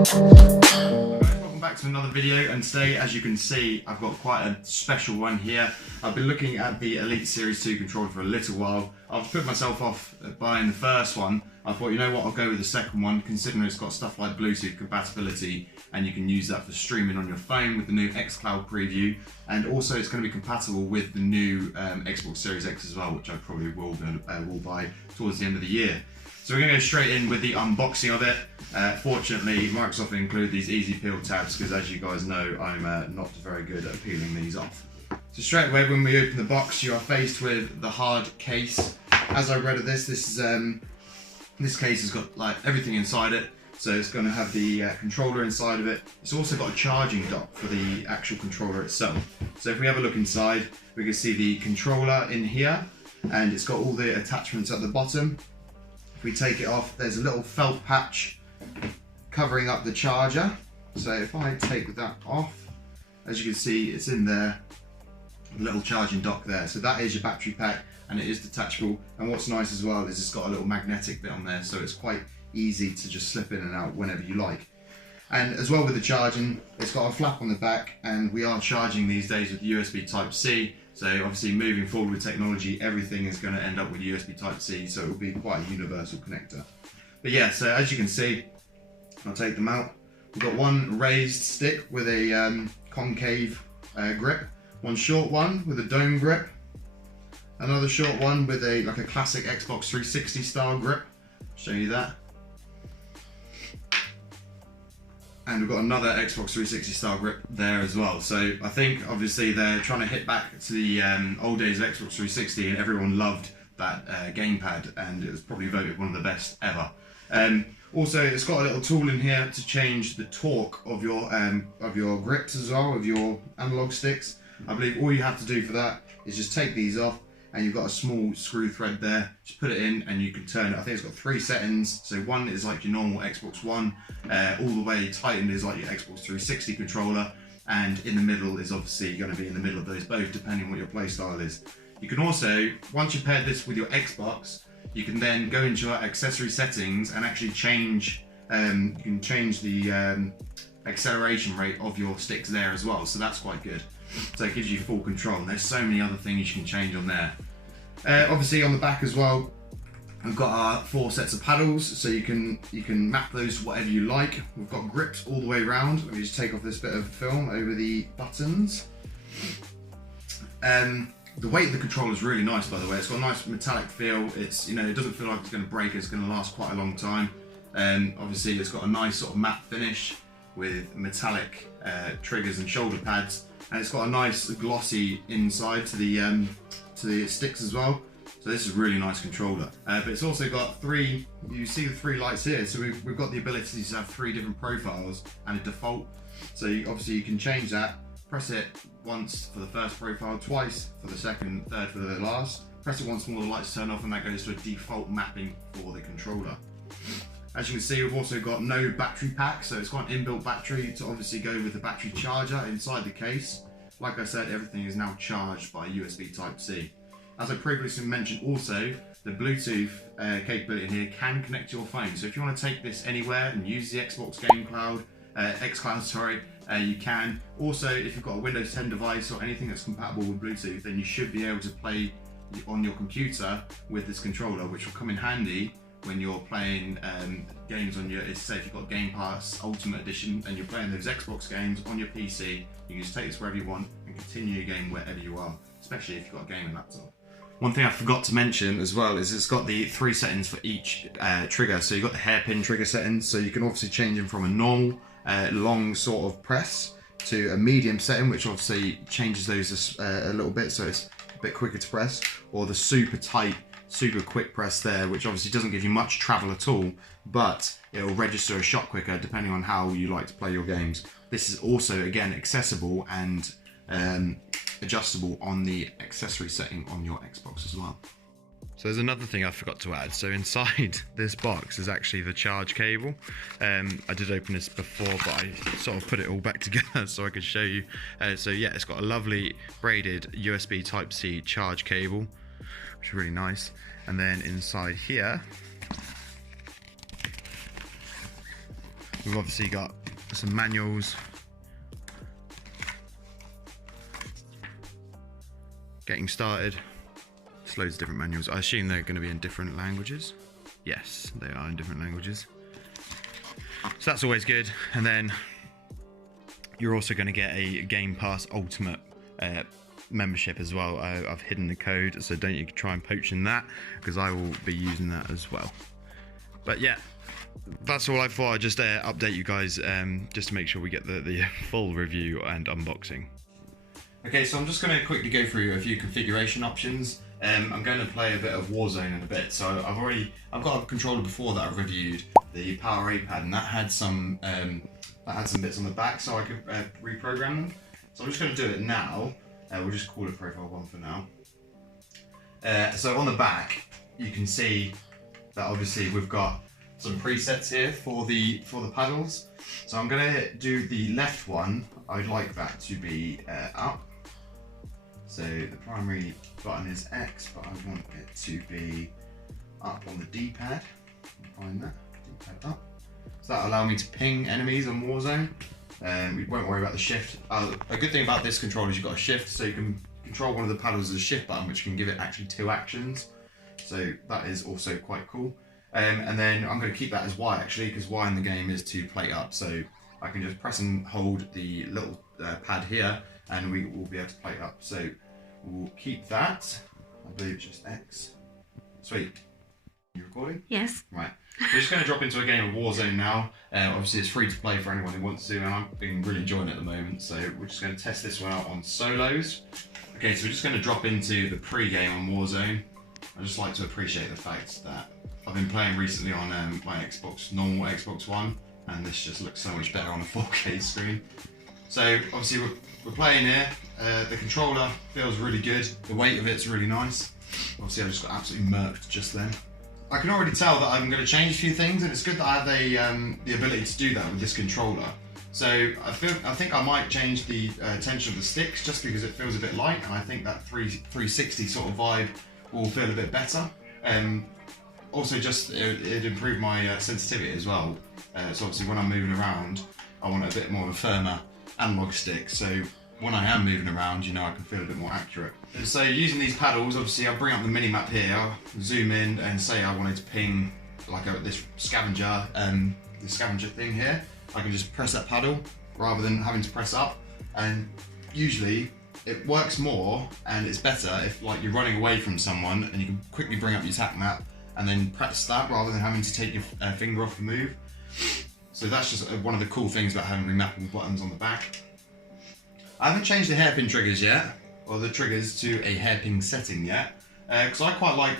Welcome back to another video, and today, as you can see, I've got quite a special one here. I've been looking at the Elite Series 2 controller for a little while. I've put myself off buying the first one. I thought, you know what, I'll go with the second one, considering it's got stuff like Bluetooth compatibility, and you can use that for streaming on your phone with the new xCloud preview, and also it's going to be compatible with the new Xbox Series X as well, which I probably will buy towards the end of the year. So we're going to go straight in with the unboxing of it. Fortunately, Microsoft include these easy peel tabs because, as you guys know, I'm not very good at peeling these off. So straight away, when we open the box, you are faced with the hard case. As I read of this case has got like everything inside it. So it's going to have the controller inside of it. It's also got a charging dock for the actual controller itself. So if we have a look inside, we can see the controller in here, and it's got all the attachments at the bottom. If we take it off, there's a little felt patch covering up the charger. So if I take that off, as you can see, it's in there, a little charging dock there. So that is your battery pack, and it is detachable. And what's nice as well is it's got a little magnetic bit on there, so it's quite easy to just slip in and out whenever you like. And as well with the charging, it's got a flap on the back, and we are charging these days with USB Type-C. So obviously moving forward with technology, everything is going to end up with USB Type-C, so it will be quite a universal connector. But yeah, so as you can see, I'll take them out. We've got one raised stick with a concave grip, one short one with a dome grip, another short one with a classic Xbox 360 style grip. I'll show you that. And we've got another Xbox 360 style grip there as well. So I think obviously they're trying to hit back to the old days of Xbox 360, and everyone loved that gamepad, and it was probably voted one of the best ever. Also, it's got a little tool in here to change the torque of your grips as well, of your analog sticks. I believe all you have to do for that is just take these off, and you've got a small screw thread there. Just put it in and you can turn it. I think it's got 3 settings. So one is like your normal Xbox One, all the way tightened is like your Xbox 360 controller, and in the middle is obviously going to be in the middle of those both, depending on what your play style is. You can also, once you pair this with your Xbox, you can then go into your accessory settings and actually change, you can change the acceleration rate of your sticks there as well. So that's quite good. So it gives you full control. And there's so many other things you can change on there. Obviously on the back as well, I've got our 4 sets of paddles, so you can map those to whatever you like. We've got grips all the way around. Let me just take off this bit of film over the buttons. The weight of the controller is really nice, by the way. It's got a nice metallic feel. It's, you know, it doesn't feel like it's going to break. It's going to last quite a long time. Obviously it's got a nice sort of matte finish with metallic triggers and shoulder pads. And it's got a nice glossy inside to the sticks as well. So this is a really nice controller. But it's also got 3, you see the 3 lights here. So we've got the ability to have 3 different profiles and a default. So obviously you can change that. Press it once for the first profile, twice for the second, third for the last. Press it once more, the lights turn off, and that goes to a default mapping for the controller. As you can see, we've also got no battery pack, so it's got an inbuilt battery to obviously go with the battery charger inside the case. Like I said, everything is now charged by USB Type-C. As I previously mentioned also, the Bluetooth capability in here can connect to your phone. So if you want to take this anywhere and use the Xbox xCloud, you can. Also, if you've got a Windows 10 device or anything that's compatible with Bluetooth, then you should be able to play on your computer with this controller, which will come in handy when you're playing games on your, say if you've got Game Pass Ultimate Edition and you're playing those Xbox games on your PC, you can just take this wherever you want and continue your game wherever you are, especially if you've got a gaming laptop. One thing I forgot to mention as well is it's got the 3 settings for each trigger. So you've got the hairpin trigger settings, so you can obviously change them from a normal long sort of press to a medium setting, which obviously changes those a little bit, so it's a bit quicker to press, or the super tight, super quick press there, which obviously doesn't give you much travel at all, but it will register a shot quicker depending on how you like to play your games. This is also, again, accessible and adjustable on the accessory setting on your Xbox as well. So there's another thing I forgot to add. So inside this box is actually the charge cable. I did open this before, but I sort of put it all back together so I could show you. So yeah, it's got a lovely braided USB Type-C charge cable, which is really nice. And then inside here, we've obviously got some manuals. Getting started. Just loads of different manuals. I assume they're going to be in different languages. Yes, they are in different languages. So that's always good. And then you're also going to get a Game Pass Ultimate membership as well. I've hidden the code, so don't you try and poach in that, because I will be using that as well. But yeah, that's all I thought. I'd just update you guys just to make sure we get the full review and unboxing. Okay, so I'm just going to quickly go through a few configuration options. I'm going to play a bit of Warzone in a bit. So I've got a controller before that I've reviewed, the PowerA pad, and that had some bits on the back, so I could reprogram them. So I'm just going to do it now. We'll just call it Profile 1 for now. So on the back, you can see that obviously we've got some presets here for the paddles. So I'm going to do the left one. I'd like that to be up. So the primary button is X, but I want it to be up on the D-pad. Find that, D-pad up. So that'll allow me to ping enemies on Warzone. We won't worry about the shift. A good thing about this controller is you've got a shift, so you can control one of the paddles as a shift button, which can give it actually 2 actions. So that is also quite cool. And then I'm going to keep that as Y actually, because Y in the game is to plate up. So I can just press and hold the little pad here, and we will be able to plate up. So we'll keep that. I believe it's just X. Sweet. You recording? Yes. Right. We're just going to drop into a game of Warzone now. Obviously it's free to play for anyone who wants to, and I've been really enjoying it at the moment. So we're just going to test this one out on solos. Okay, so we're just going to drop into the pre-game on Warzone. I just like to appreciate the fact that I've been playing recently on my normal Xbox One, and this just looks so much better on a 4K screen. So obviously we're playing here. The controller feels really good. The weight of it's really nice. Obviously I just got absolutely murked just then. I can already tell that I'm going to change a few things, and it's good that I have the ability to do that with this controller. So I think I might change the tension of the sticks just because it feels a bit light, and I think that 360 sort of vibe will feel a bit better. Also, just it improved my sensitivity as well. So obviously when I'm moving around, I want a bit more of a firmer analog stick. So when I am moving around, you know, I can feel a bit more accurate. So using these paddles, obviously I'll bring up the mini-map here, zoom in and say I wanted to ping like this scavenger thing here. I can just press that paddle rather than having to press up, and usually it works more and it's better if like you're running away from someone and you can quickly bring up your attack map and then press that rather than having to take your finger off the move. So that's just one of the cool things about having remappable buttons on the back. I haven't changed the hairpin triggers yet, or the triggers to a hairpin setting yet, because I quite like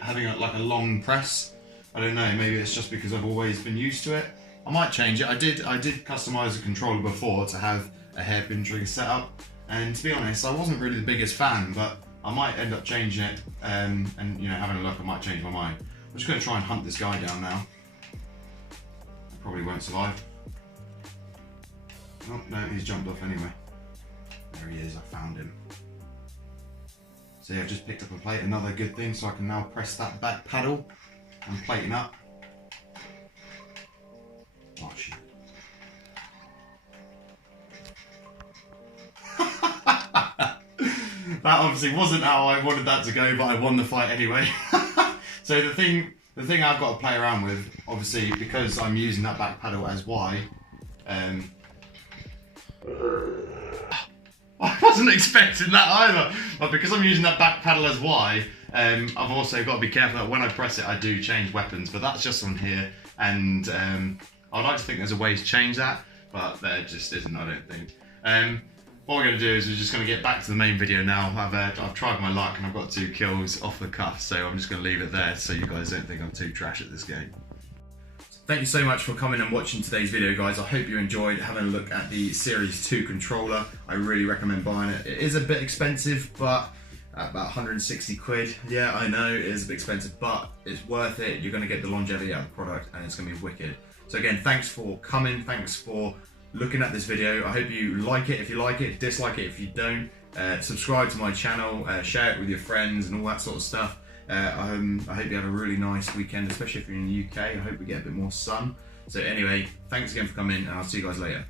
having like a long press. I don't know, maybe it's just because I've always been used to it. I might change it. I did customize the controller before to have a hairpin trigger set up, and to be honest, I wasn't really the biggest fan, but I might end up changing it, and you know, having a look, I might change my mind. I'm just going to try and hunt this guy down now. I probably won't survive. Oh no, he's jumped off anyway. There he is, I found him. So yeah, I've just picked up a plate, another good thing, so I can now press that back paddle and plating up. Oh shit. That obviously wasn't how I wanted that to go, but I won the fight anyway. So the thing I've got to play around with, obviously, because I'm using that back paddle as Y, I wasn't expecting that either, but because I'm using that back paddle as Y, I've also got to be careful that when I press it I do change weapons, but that's just on here, and I'd like to think there's a way to change that, but there just isn't, I don't think. What we're going to do is we're just going to get back to the main video now. I've tried my luck and I've got 2 kills off the cuff, so I'm just going to leave it there so you guys don't think I'm too trash at this game. Thank you so much for coming and watching today's video, guys. I hope you enjoyed having a look at the Series 2 controller. I really recommend buying it. It is a bit expensive, but at about 160 quid. Yeah, I know it is a bit expensive, but it's worth it. You're going to get the longevity out of the product and it's going to be wicked. So again, thanks for coming. Thanks for looking at this video. I hope you like it if you like it, dislike it if you don't. Subscribe to my channel, share it with your friends and all that sort of stuff. I hope you have a really nice weekend, especially if you're in the UK. I hope we get a bit more sun. So anyway, thanks again for coming, and I'll see you guys later.